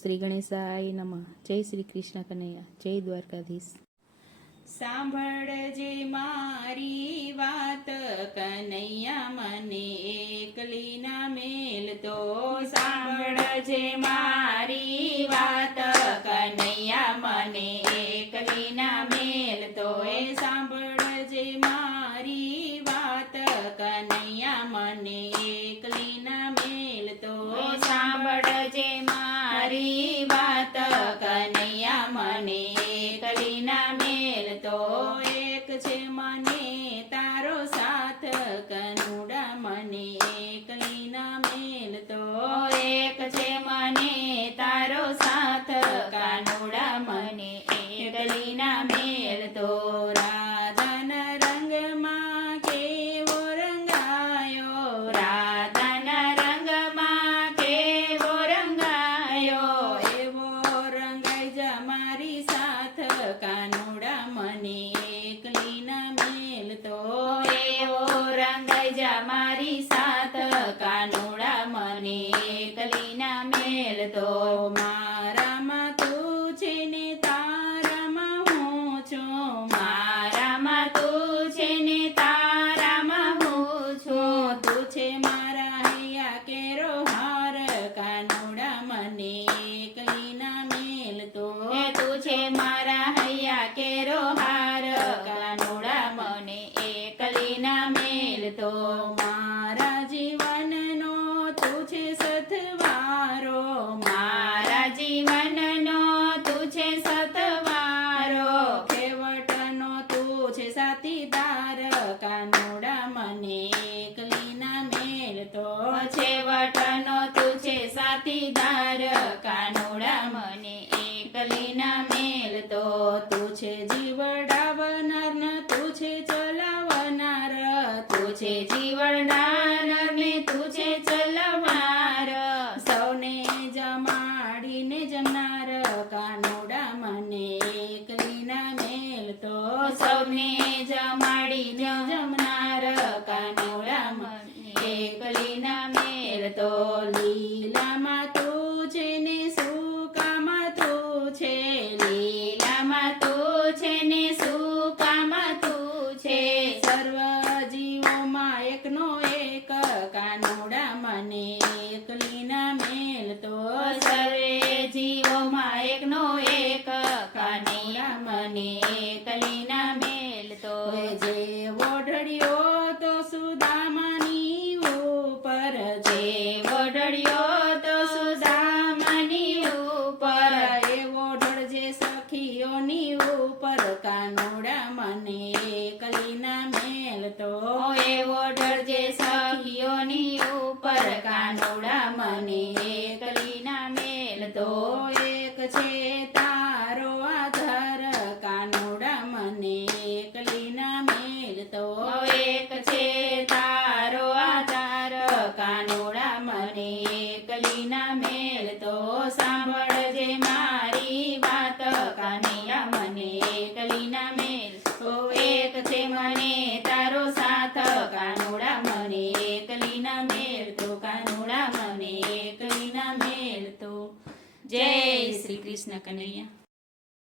શ્રી ગણેશાય નમઃ. જય શ્રી કૃષ્ણ કનૈયા, જય દ્વારકાધીશ. સાંભળજે મારી વાત, કનૈયા મને એકલી ના મેલતો. સાંભળજે મારી વાત, કનૈયા મને એકલી ના મેલતો. એ સાંભળજે મારી વાત, કનૈયા મને એકલી ના મેલતો. સાંભળજે મારી વાત, કનૈયા મને એકલી ના મેલતો. એક છે મને તારો સાથ, કનુડા મને એકલી ના મેલતો. એક છે મને તારો સાથ, કાનુડા મને એકલી ના મેલતો. રાધાના રંગમાં કેવો રંગાયો, રાધાના રંગમાં કેવો રંગાયો. એવો રંગાઈ જા મારી સાથ, કાનુડા મને એકલી ના મેલતો. એવો રંગાઈ જા મારી સાથ, કાનુડા મને એકલી ના મેલતો. મારામાં તું છે ને તારામાં હું છું, મારામાં તું છે ને તારામાં હું છું. તું છે મારા હૈયા કેરો હાર, કાનુડા મને એકલી ના મેલતો. તું છે મારા હૈયા કેરો હાર, કાનુડા મને એકલી ના મેલતો. મારા જીવનનો તું છે સથવારો, મારા જીવનનો તું છે સથવારો. ખેવટનો તું છે સાથીદાર, કાનુડા મને એકલી ના મેલતો. છેવટનો તું છે સાથીદાર, કાનુડા મને એકલી ના મેલતો. તું છે જીવડાવનાર ને તું છે ચલાવનાર, તું છે જીવડાવનાર ને તું છે ચલાવનાર. સૌને જમાડીને જમનાર, કાનુડા મને એકલી ના મેલતો. સૌને જમાડીને જમનાર, કાનુડા મને એકલી ના મેલતો. લીલામાં તું છે ને સુકામાં તું છે, લીલામાં તું છે ને સુકામાં તું છે. સર્વ જીવોમાં એકનો એક, કાનુડા મને એકલી ના મેલતો. સર્વે જીવોમાં એકનો એક, કાનુડા મને એકલી ના મેલતો. જે ઓઢળ્યો તો સુદામાની ઉપર, જે ઓઢળ્યો તો સુદામાની ઉપર. એવો ઢળજે સખીઓની ઉપર, કાનુડા મને એકલી ના મેલતો. એવો ઢળજે સખીઓની ઉપર, કાનુડા મને એકલી ના મેલતો. એક છે તારો આધાર, કાનુડા મને એકલી ના મેલતો. એક છે તારો આધાર, કાનુડા મને એકલી ના મેલતો. સાંભળજે મારી વાત, કનૈયા મને એકલી ના મેલતો. એક છે મને તારો સાથ, કાનુડા મને એકલી ના મેલતો. કાનુડા મને એકલી ના મેલતો. જય શ્રી કૃષ્ણ કનૈયા.